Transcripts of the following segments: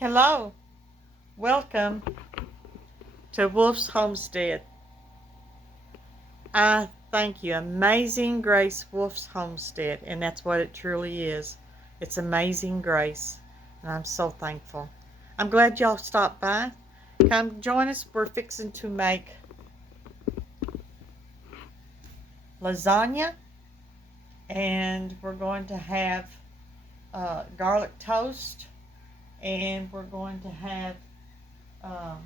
Hello, welcome to Wolf's Homestead. I thank you, Amazing Grace Wolf's Homestead, and that's what it truly is. It's Amazing Grace, and I'm so thankful. I'm glad y'all stopped by. Come join us. We're fixing to make lasagna, and we're going to have garlic toast, and we're going to have um,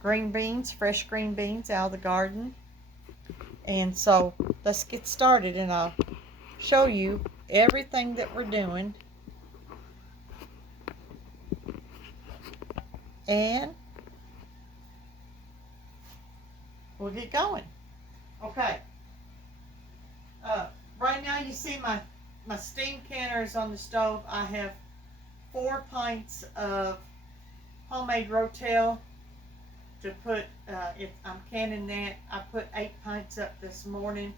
green beans, fresh green beans out of the garden. And so let's get started, and I'll show you everything that we're doing, and we'll get going. Okay. Right now you see my steam canner is on the stove. I have 4 pints of homemade Rotel to put, if I'm canning that. I put 8 pints up this morning.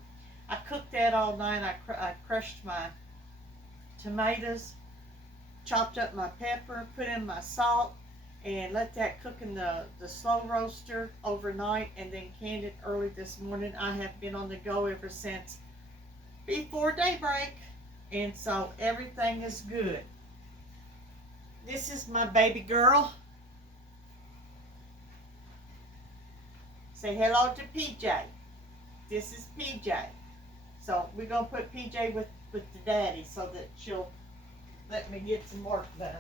I cooked that all night. I crushed my tomatoes, chopped up my pepper, put in my salt, and let that cook in the slow roaster overnight, and then canned it early this morning. I have been on the go ever since before daybreak, and so everything is good. This is my baby girl. Say hello to PJ. This is PJ. So we're going to put PJ with the daddy so that she'll let me get some work done.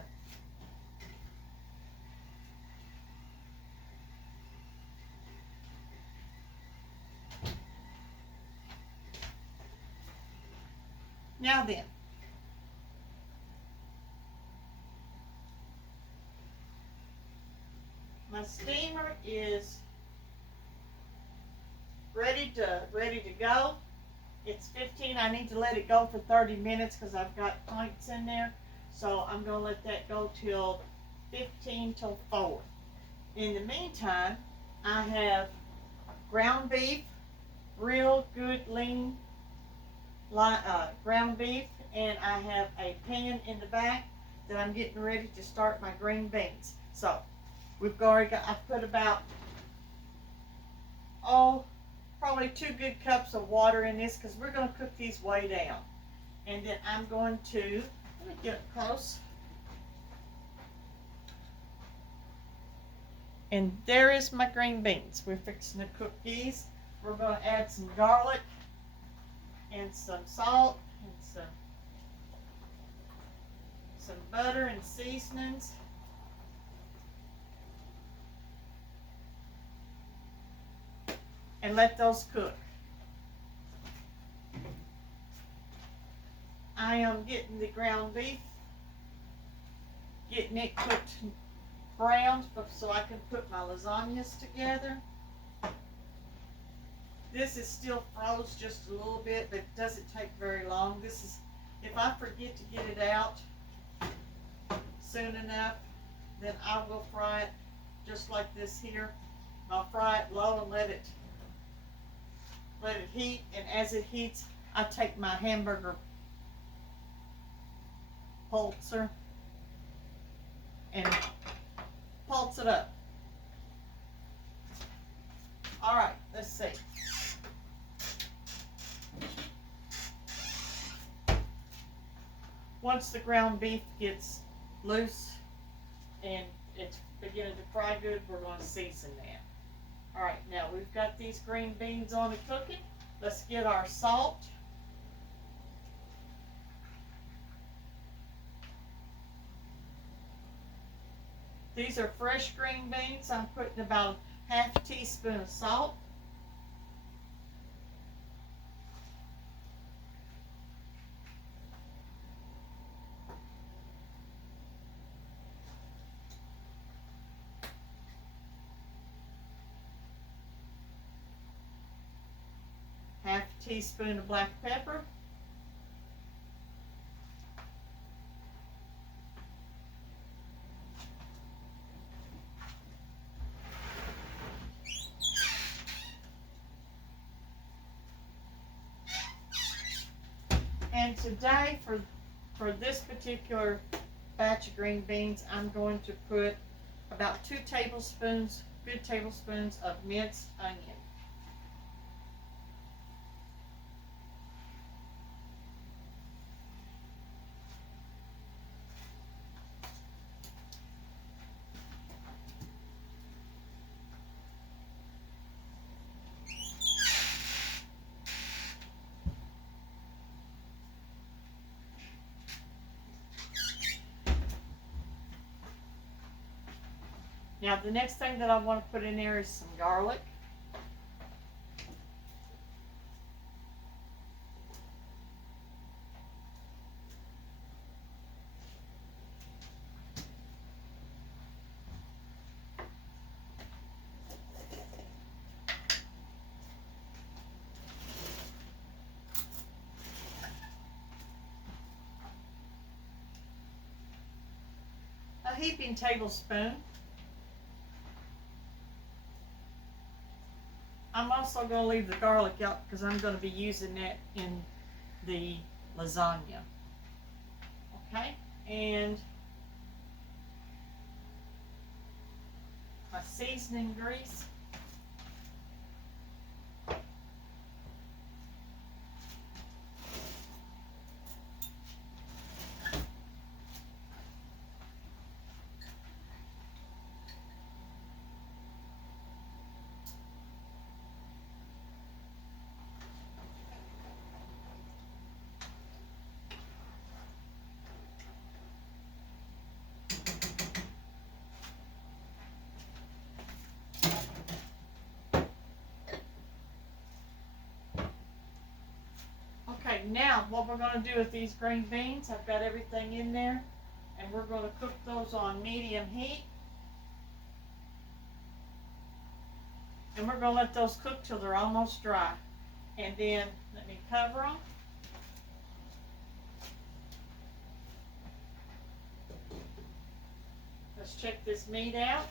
Now then, my steamer is ready to go. It's 15. I need to let it go for 30 minutes because I've got pints in there. So I'm going to let that go till 15 till 4. In the meantime, I have ground beef, real good lean ground beef, and I have a pan in the back that I'm getting ready to start my green beans. So I've put about, probably 2 good cups of water in this because we're going to cook these way down. And then I'm going to, let me get it close. And there is my green beans. We're fixing to cook these. We're going to add some garlic and some salt and some butter and seasonings. And let those cook. I am getting the ground beef, getting it cooked brown so I can put my lasagnas together. This is still froze just a little bit, but it doesn't take very long. This is, if I forget to get it out soon enough, then I will fry it just like this here. I'll fry it low and let it heat, and as it heats, I take my hamburger pulser and pulse it up. All right, let's see. Once the ground beef gets loose and it's beginning to fry good, we're going to season that. All right, now we've got these green beans on and cooking. Let's get our salt. These are fresh green beans. I'm putting about a half teaspoon of salt. Half a teaspoon of black pepper. And today, for this particular batch of green beans, I'm going to put about 2 tablespoons, good tablespoons of minced onion. Now the next thing that I want to put in there is some garlic. A heaping tablespoon. I'm also going to leave the garlic out because I'm going to be using that in the lasagna. Okay, and my seasoning grease. Okay, now what we're going to do with these green beans, I've got everything in there, and we're going to cook those on medium heat. And we're going to let those cook till they're almost dry. And then let me cover them. Let's check this meat out.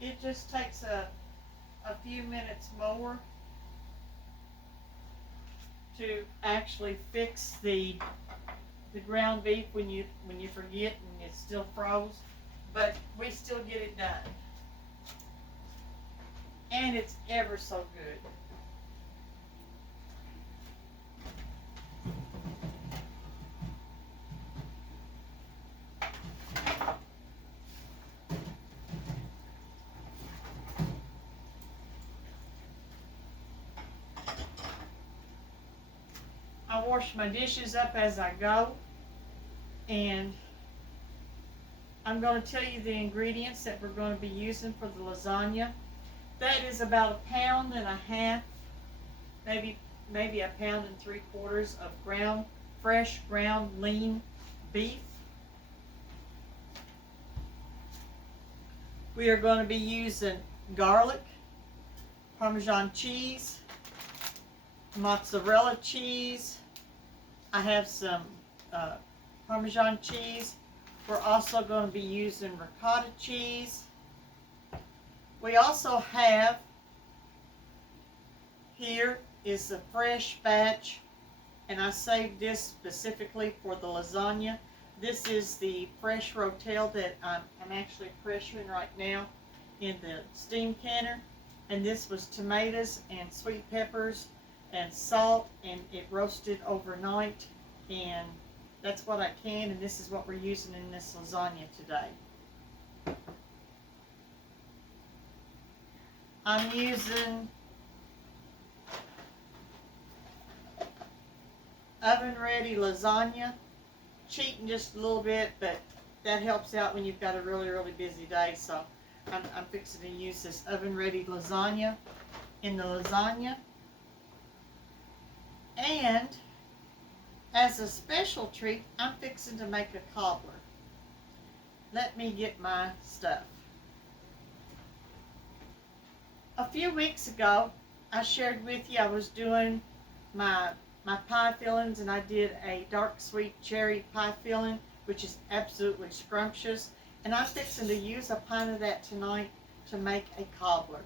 It just takes a few minutes more to actually fix the ground beef when you forget and it's still froze, but we still get it done, and it's ever so good. I wash my dishes up as I go, and I'm going to tell you the ingredients that we're going to be using for the lasagna. That is about 1.5 pounds, maybe 1.75 pounds of fresh ground lean beef. We are going to be using garlic, Parmesan cheese, mozzarella cheese. I have some Parmesan cheese. We're also going to be using ricotta cheese. We also have, here is the fresh batch, and I saved this specifically for the lasagna. This is the fresh Rotel that I'm actually pressuring right now in the steam canner. And this was tomatoes and sweet peppers and salt, and it roasted overnight, and that's what I can, and this is what we're using in this lasagna today. I'm using oven ready lasagna, cheating just a little bit, but that helps out when you've got a really busy day. So I'm fixing to use this oven ready lasagna. In the lasagna, And as a special treat, I'm fixing to make a cobbler. Let me get my stuff. A few weeks ago, I shared with you I was doing my pie fillings, and I did a dark sweet cherry pie filling, which is absolutely scrumptious. And I'm fixing to use a pint of that tonight to make a cobbler.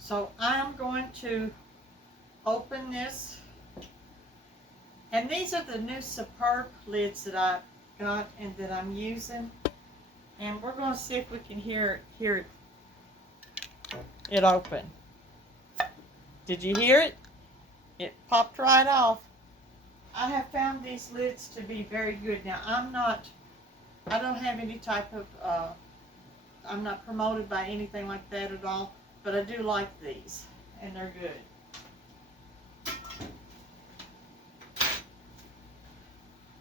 So I'm going to open this, and these are the new Superb lids that I got and that I'm using, and we're going to see if we can hear it open. Did you hear it? It popped right off. I have found these lids to be very good. Now I don't have any type of, I'm not promoted by anything like that at all. But I do like these, and they're good.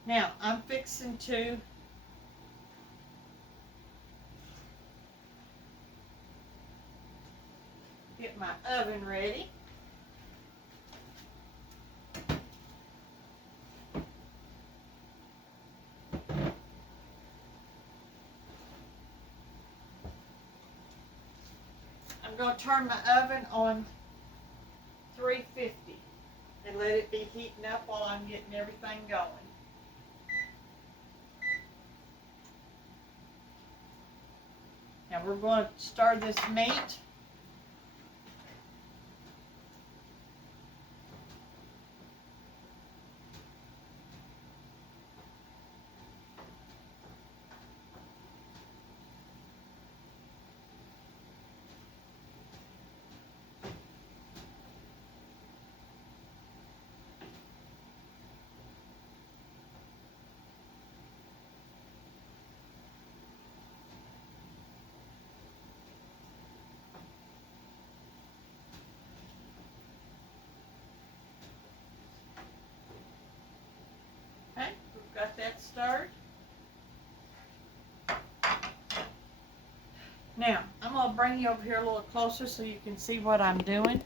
Now, I'm fixing to get my oven ready. I'm going to turn my oven on 350 and let it be heating up while I'm getting everything going. Now we're going to stir this meat. Okay, we've got that stirred. Now, I'm going to bring you over here a little closer so you can see what I'm doing.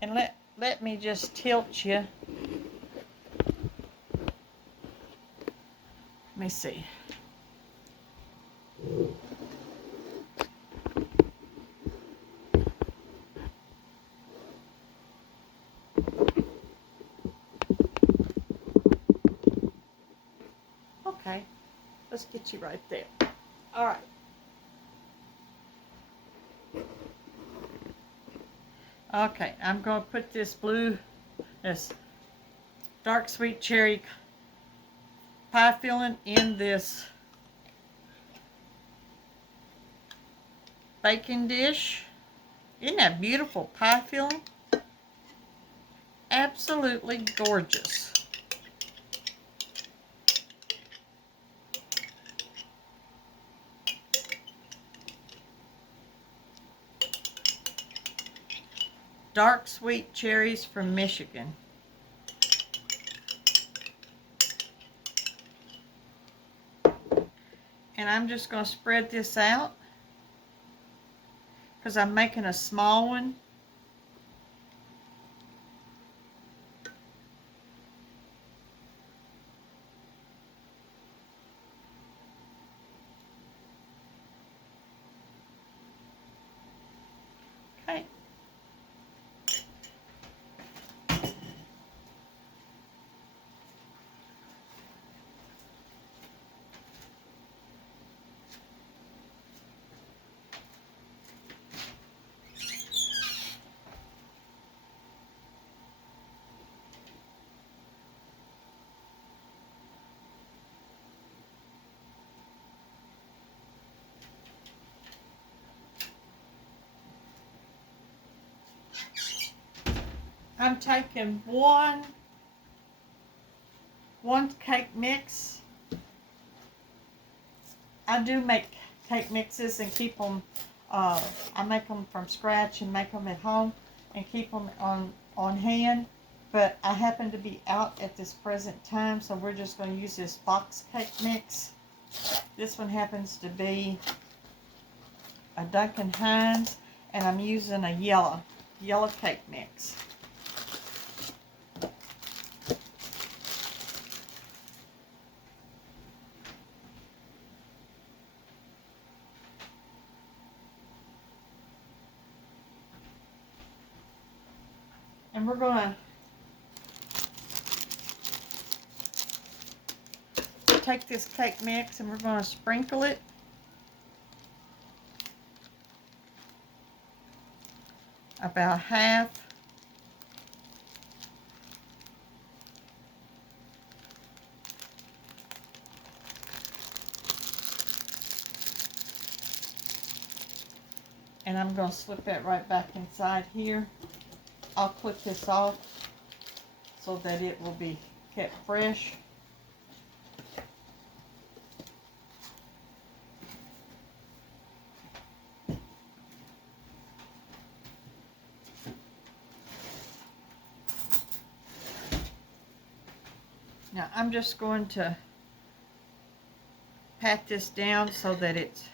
And let me just tilt you. Let me see. Okay, let's get you right there. All right. Okay, I'm going to put this dark sweet cherry pie filling in this baking dish. Isn't that beautiful pie filling? Absolutely gorgeous. Dark sweet cherries from Michigan. And I'm just going to spread this out because I'm making a small one. Okay. I'm taking one cake mix I do make cake mixes and keep them. I make them from scratch and make them at home and keep them on hand. But I happen to be out at this present time, so we're just going to use this box cake mix. This one happens to be a Duncan Hines, and I'm using a yellow cake mix. And we're going to take this cake mix and we're going to sprinkle it about half. And I'm going to slip that right back inside here. I'll clip this off so that it will be kept fresh. Now I'm just going to pat this down so that it's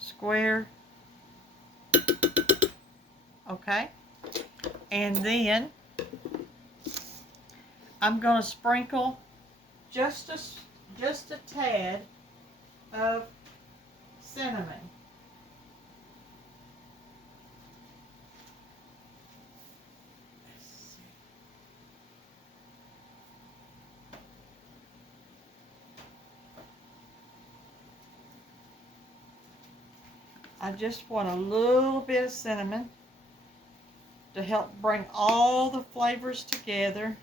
square. Okay, and then I'm going to sprinkle just a tad of cinnamon. I just want a little bit of cinnamon to help bring all the flavors together.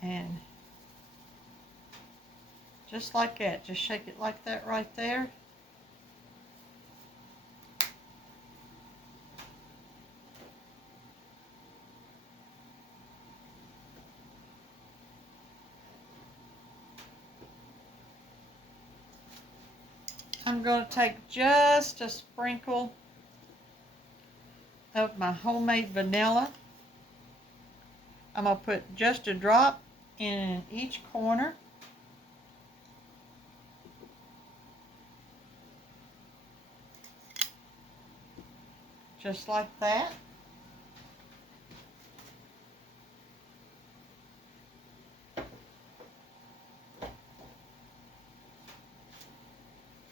And just like that, just shake it like that right there. I'm going to take just a sprinkle of my homemade vanilla. I'm going to put just a drop in each corner. Just like that.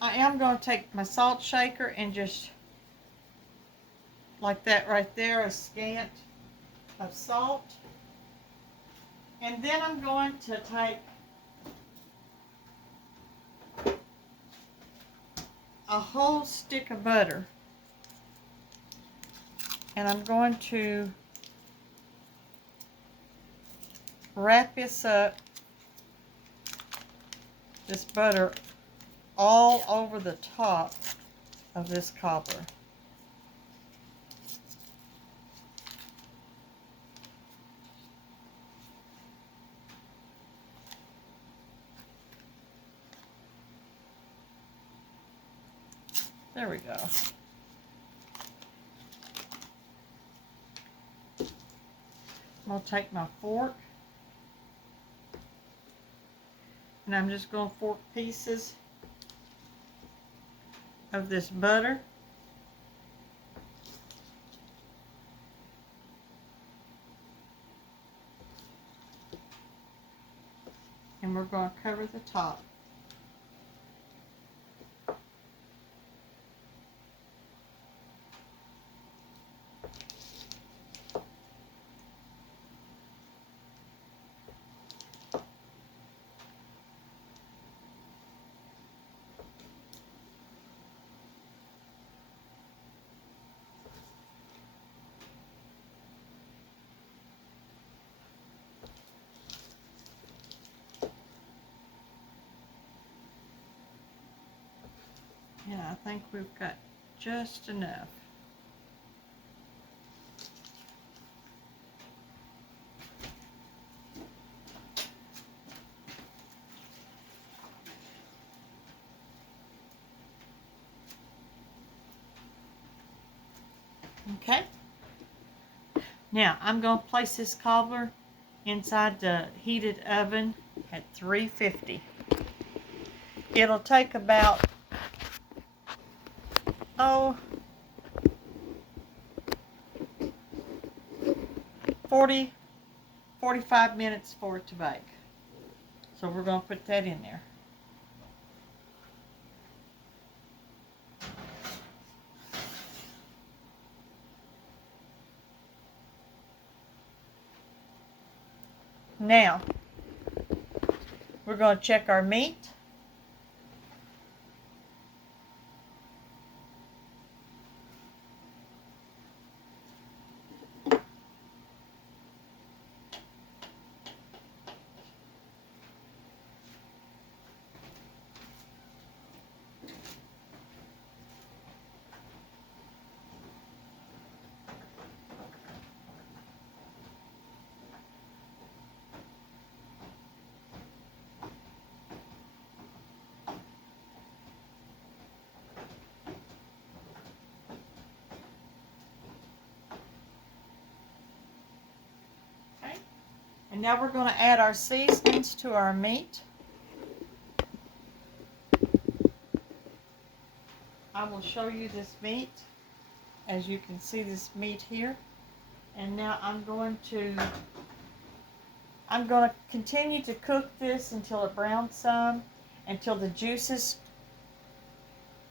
I am going to take my salt shaker and just like that right there, a scant of salt. And then I'm going to take a whole stick of butter and I'm going to wrap this up, this butter, all over the top of this cobbler. There we go. I'm going to take my fork and I'm just going to fork pieces of this butter. And we're going to cover the top. Yeah, I think we've got just enough. Okay. Now I'm going to place this cobbler inside the heated oven at 350. It'll take about 45 minutes for it to bake. So we're going to put that in there. Now, we're going to check our meat. And now we're going to add our seasonings to our meat. I will show you this meat. As you can see, this meat here. And now I'm going to continue to cook this until it browns some, until the juices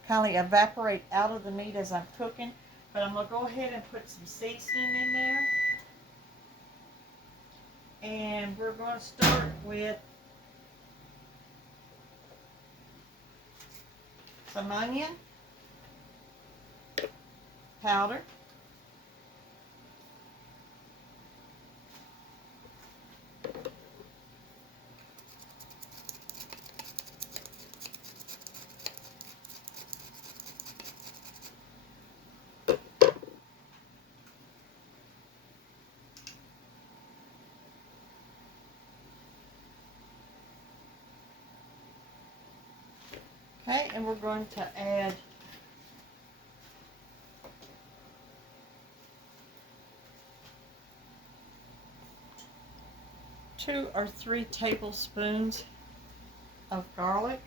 kind of evaporate out of the meat as I'm cooking. But I'm going to go ahead and put some seasoning in there. And we're going to start with some onion powder, okay, and we're going to add two or three tablespoons of garlic.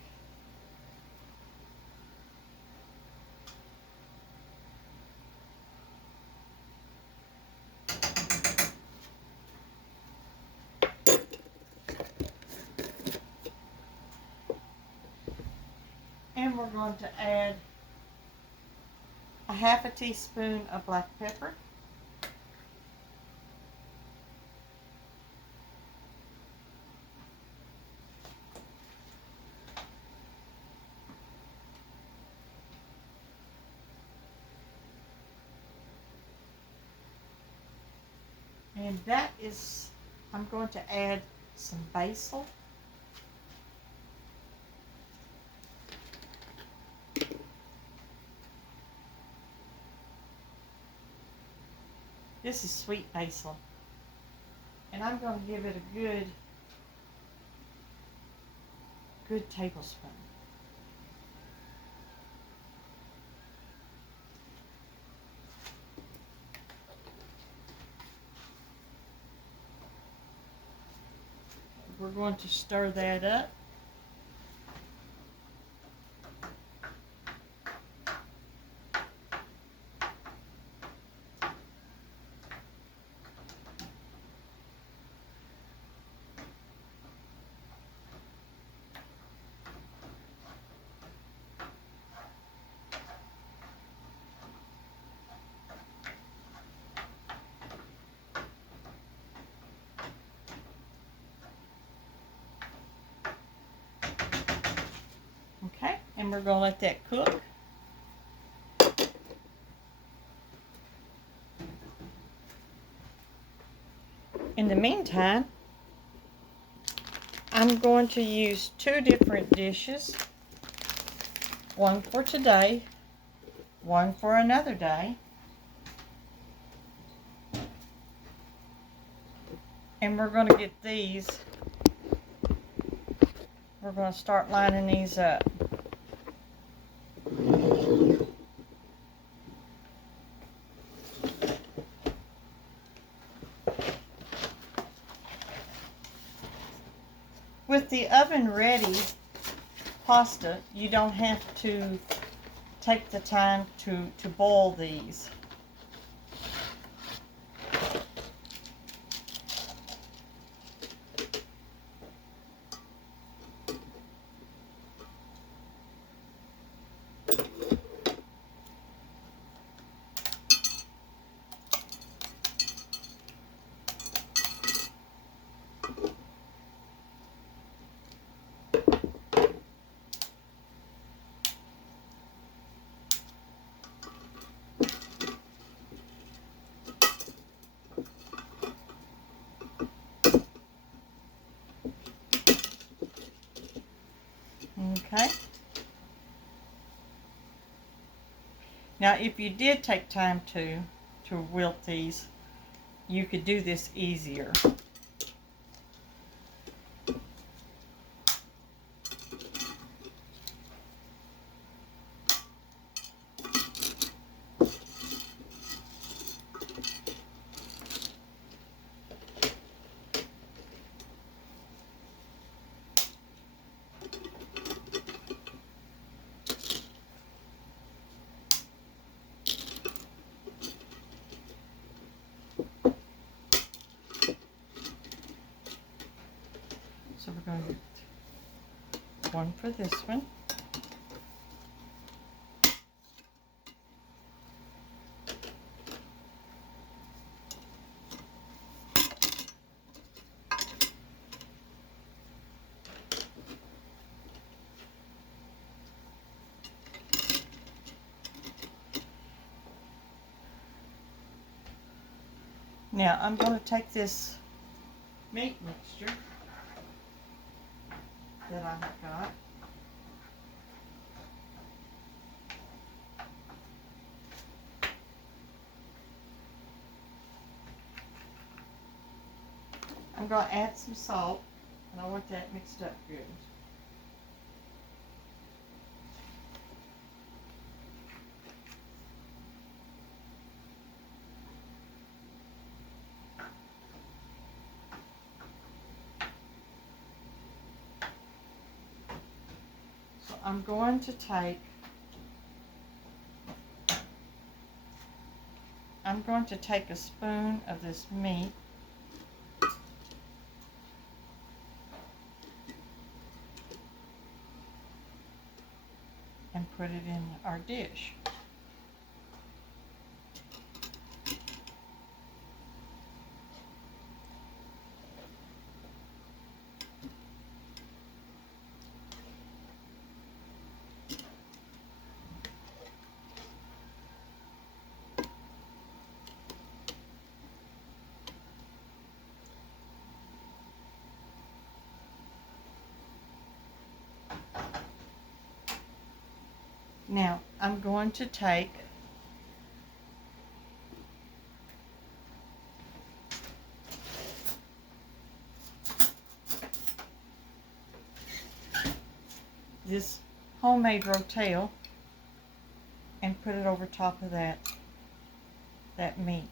And we're going to add a half a teaspoon of black pepper. And that is, I'm going to add some basil. This is sweet basil. And I'm going to give it a good tablespoon. We're going to stir that up. Okay, and we're going to let that cook. In the meantime, I'm going to use two different dishes. One for today, one for another day. And we're going to get these, we're going to start lining these up. With the oven ready pasta, you don't have to take the time to boil these. Okay. Now, if you did take time to wilt these, you could do this easier. So we're going to get one for this one. Now I'm going to take this meat mixture that I have got. I'm going to add some salt, and I want that mixed up good. So I'm going to take a spoon of this meat and put it in our dish. Now I'm going to take this homemade Rotel and put it over top of that meat.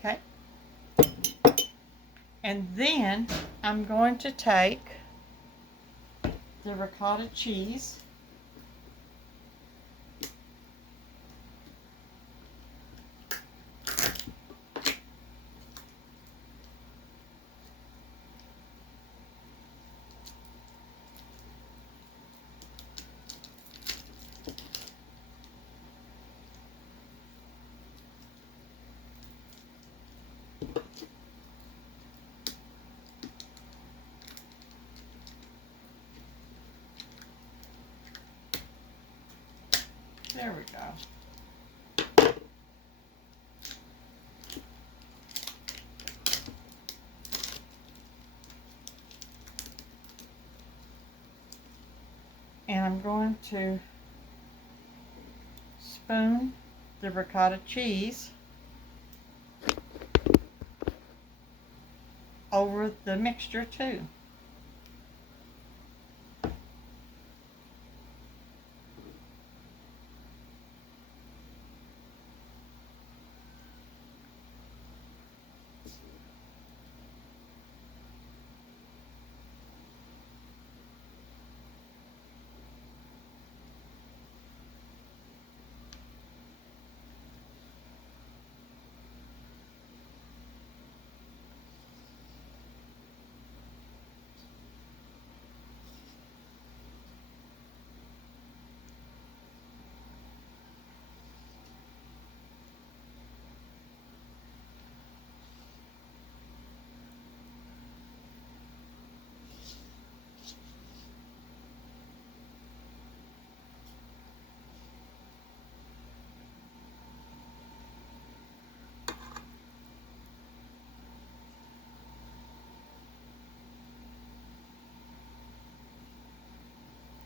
Okay. And then I'm going to take the ricotta cheese There we go. And I'm going to spoon the ricotta cheese over the mixture too.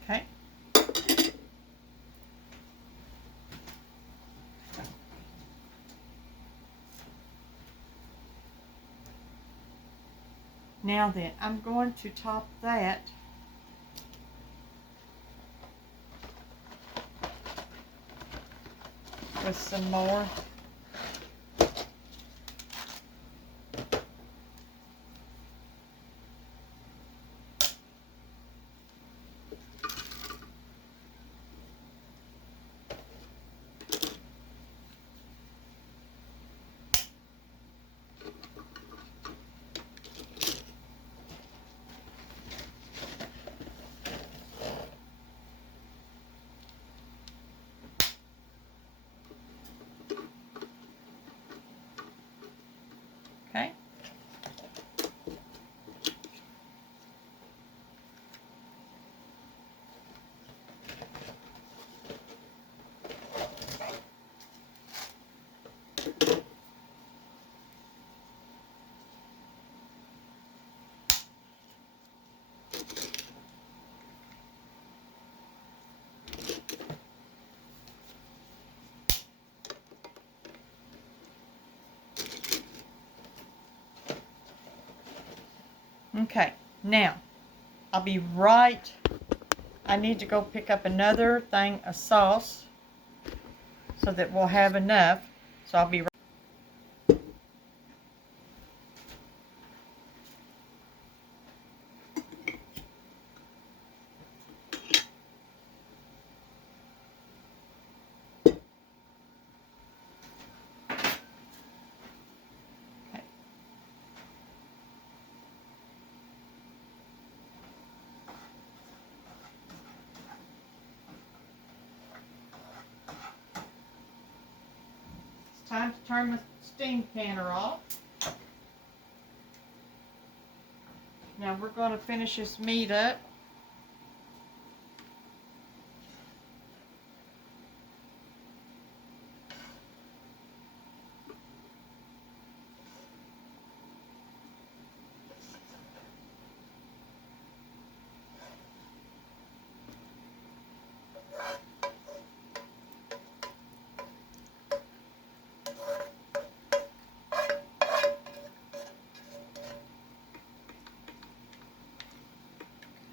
Okay. Now then, I'm going to top that with some more okay. Okay, now I'll be right. I need to go pick up another thing of sauce so that we'll have enough. So I'll be right. Okay. It's time to turn the steam canner off. Now we're going to finish this meat up.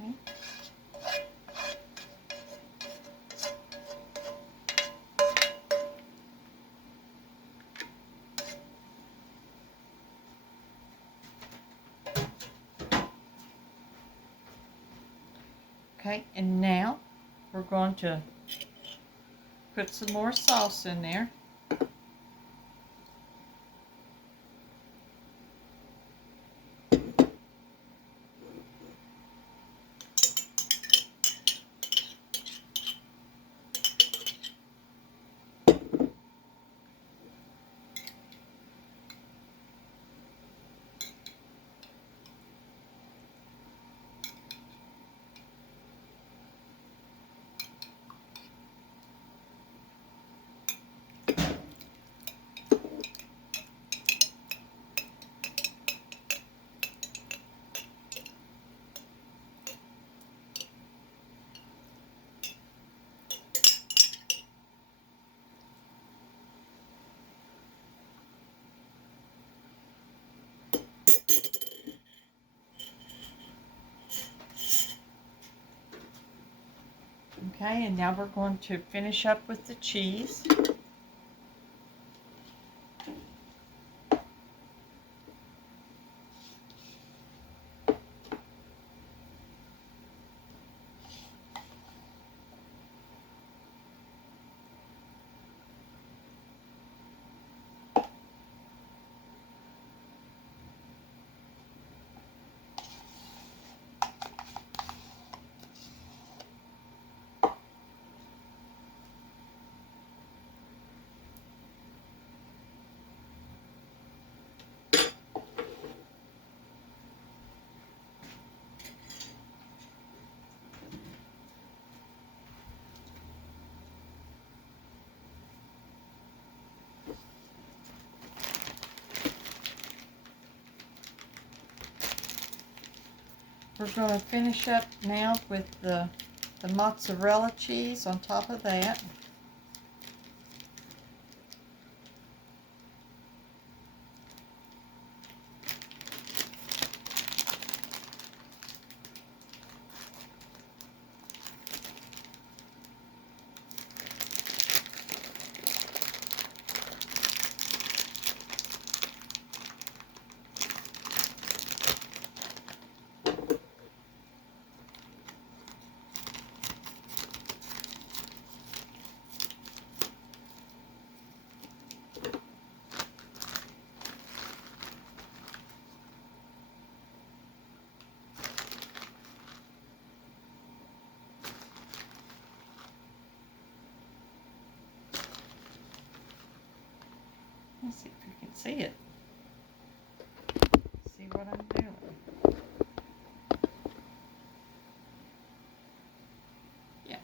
Okay. Okay, and now we're going to put some more sauce in there. Okay, and now we're going to finish up with the cheese. We're going to finish up now with the mozzarella cheese on top of that. Let's see if you can see it. See what I'm doing. Yeah.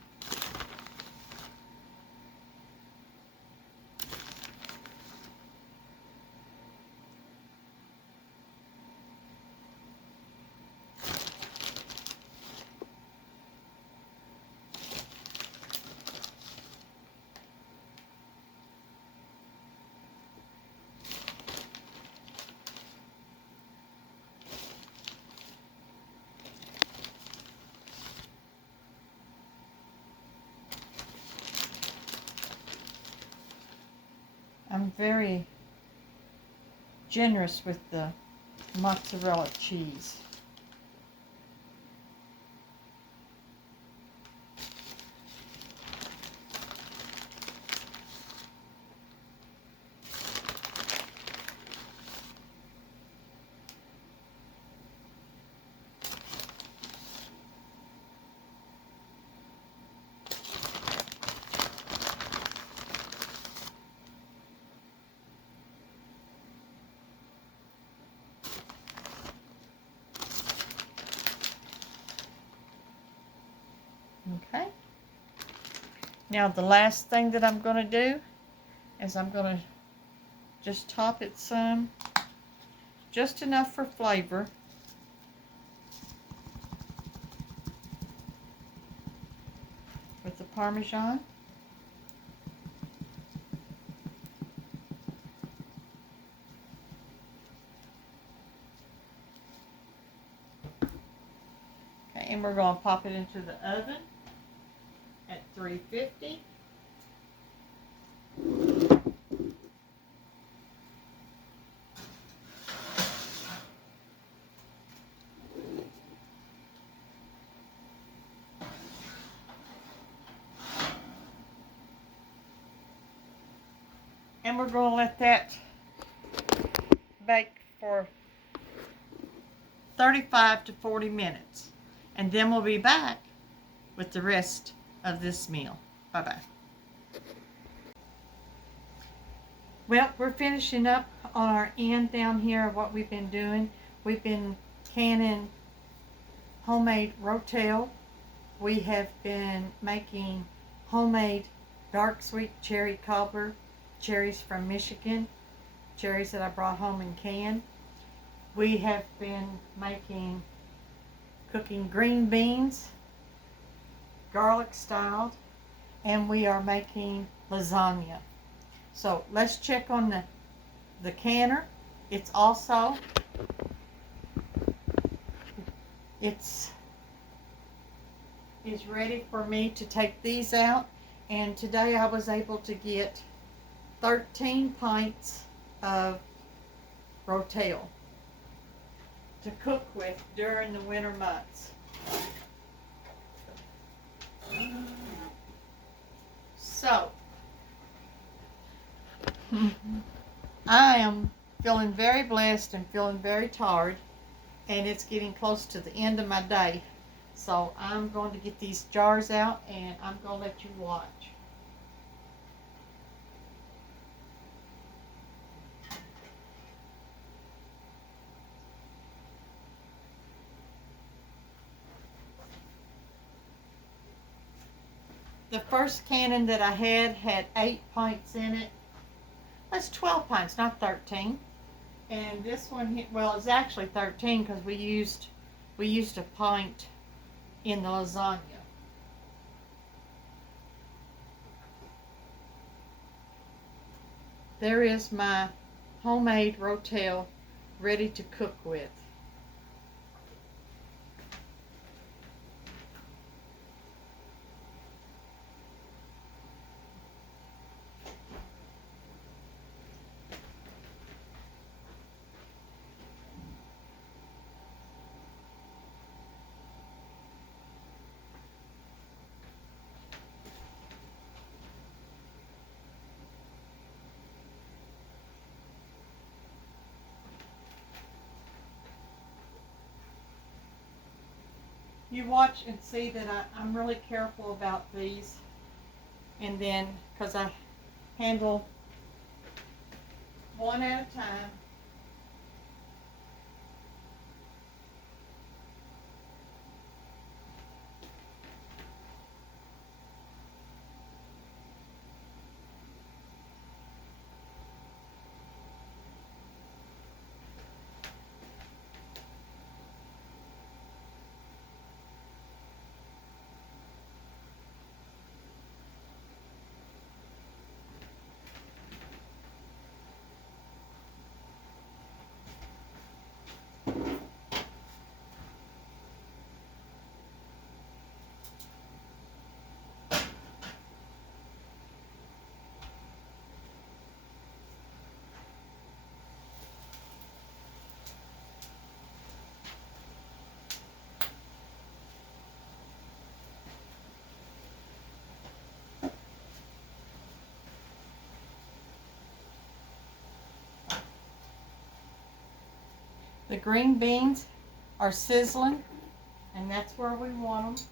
I'm very generous with the mozzarella cheese. Okay. Now the last thing that I'm going to do is I'm going to just top it some, just enough for flavor. With the Parmesan. Okay, and we're going to pop it into the oven at 350. And we're going to let that bake for 35 to 40 minutes. And then we'll be back with the rest of this meal. Bye-bye. Well, we're finishing up on our end down here of what we've been doing. We've been canning homemade Rotel. We have been making homemade dark sweet cherry cobbler, cherries from Michigan, cherries that I brought home in can. We have been cooking green beans, garlic styled, and we are making lasagna. So let's check on the canner. It's is ready for me to take these out. And today I was able to get 13 pints of Rotel to cook with during the winter months. So, I am feeling very blessed and feeling very tired, and it's getting close to the end of my day. So I'm going to get these jars out and I'm going to let you watch. The first cannon that I had 8 pints in it. That's 12 pints, not 13. And this one, well, it's actually 13 because we used a pint in the lasagna. There is my homemade Rotel ready to cook with. You watch and see that I'm really careful about these, and then because I handle one at a time. The green beans are sizzling, and that's where we want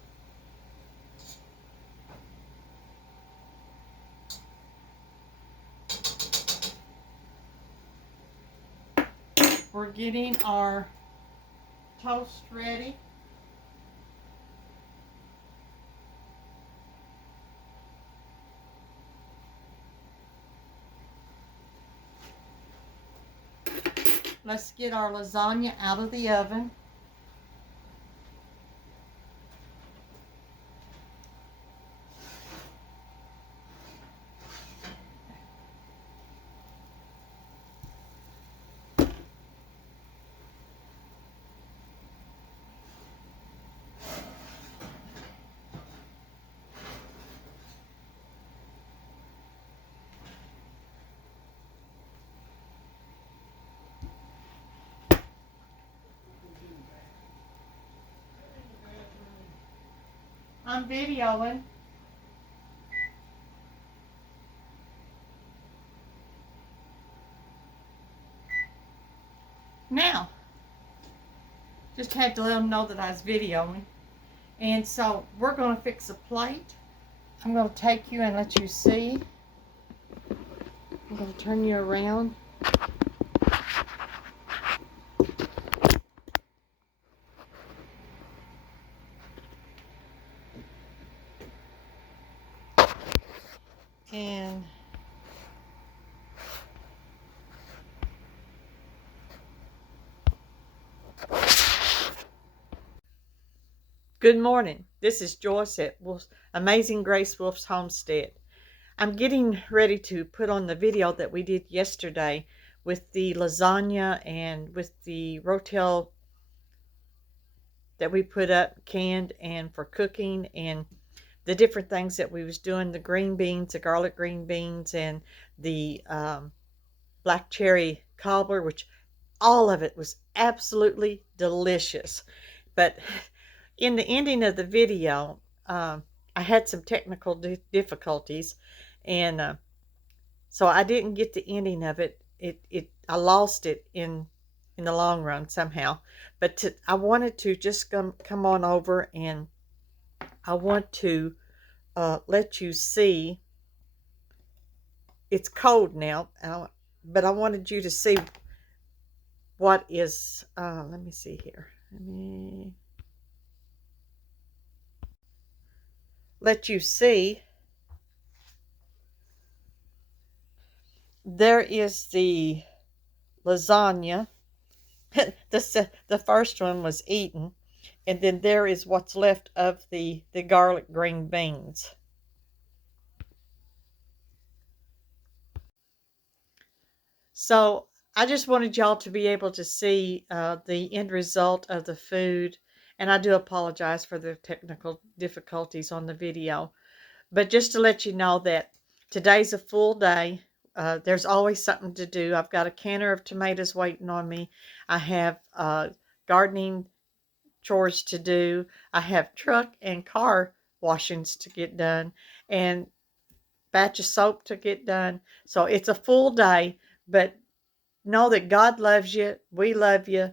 them. We're getting our toast ready. Let's get our lasagna out of the oven. I'm videoing. Now, just had to let them know that I was videoing. And so we're going to fix a plate. I'm going to take you and let you see. I'm going to turn you around. And good morning. This is Joyce at Amazing Grace Wolf's Homestead. I'm getting ready to put on the video that we did yesterday with the lasagna and with the Rotel that we put up canned and for cooking, and the different things that we was doing, the green beans, the garlic green beans, and the black cherry cobbler, which all of it was absolutely delicious. But in the ending of the video, I had some technical difficulties, and so I didn't get the ending of it. I lost it in the long run somehow. But I wanted to just come on over, and I want to let you see. It's cold now, but I wanted you to see what is. Let me see here. Let me let you see. There is the lasagna. The first one was eaten, and then there is what's left of the garlic green beans. So I just wanted y'all to be able to see the end result of the food, and I do apologize for the technical difficulties on the video, but just to let you know that today's a full day. There's always something to do. I've got a canner of tomatoes waiting on me. I have gardening chores to do. I have truck and car washings to get done, and batch of soap to get done. So it's a full day, but know that God loves you. We love you.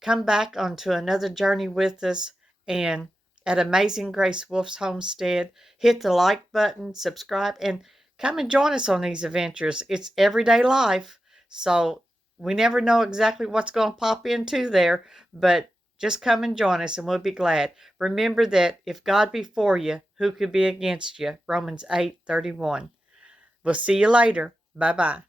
Come back onto another journey with us, and at Amazing Grace Wolf's Homestead, hit the like button, subscribe, and come and join us on these adventures. It's everyday life, so we never know exactly what's going to pop into there, but just come and join us, and we'll be glad. Remember that if God be for you, who could be against you? Romans 8:31. We'll see you later. Bye-bye.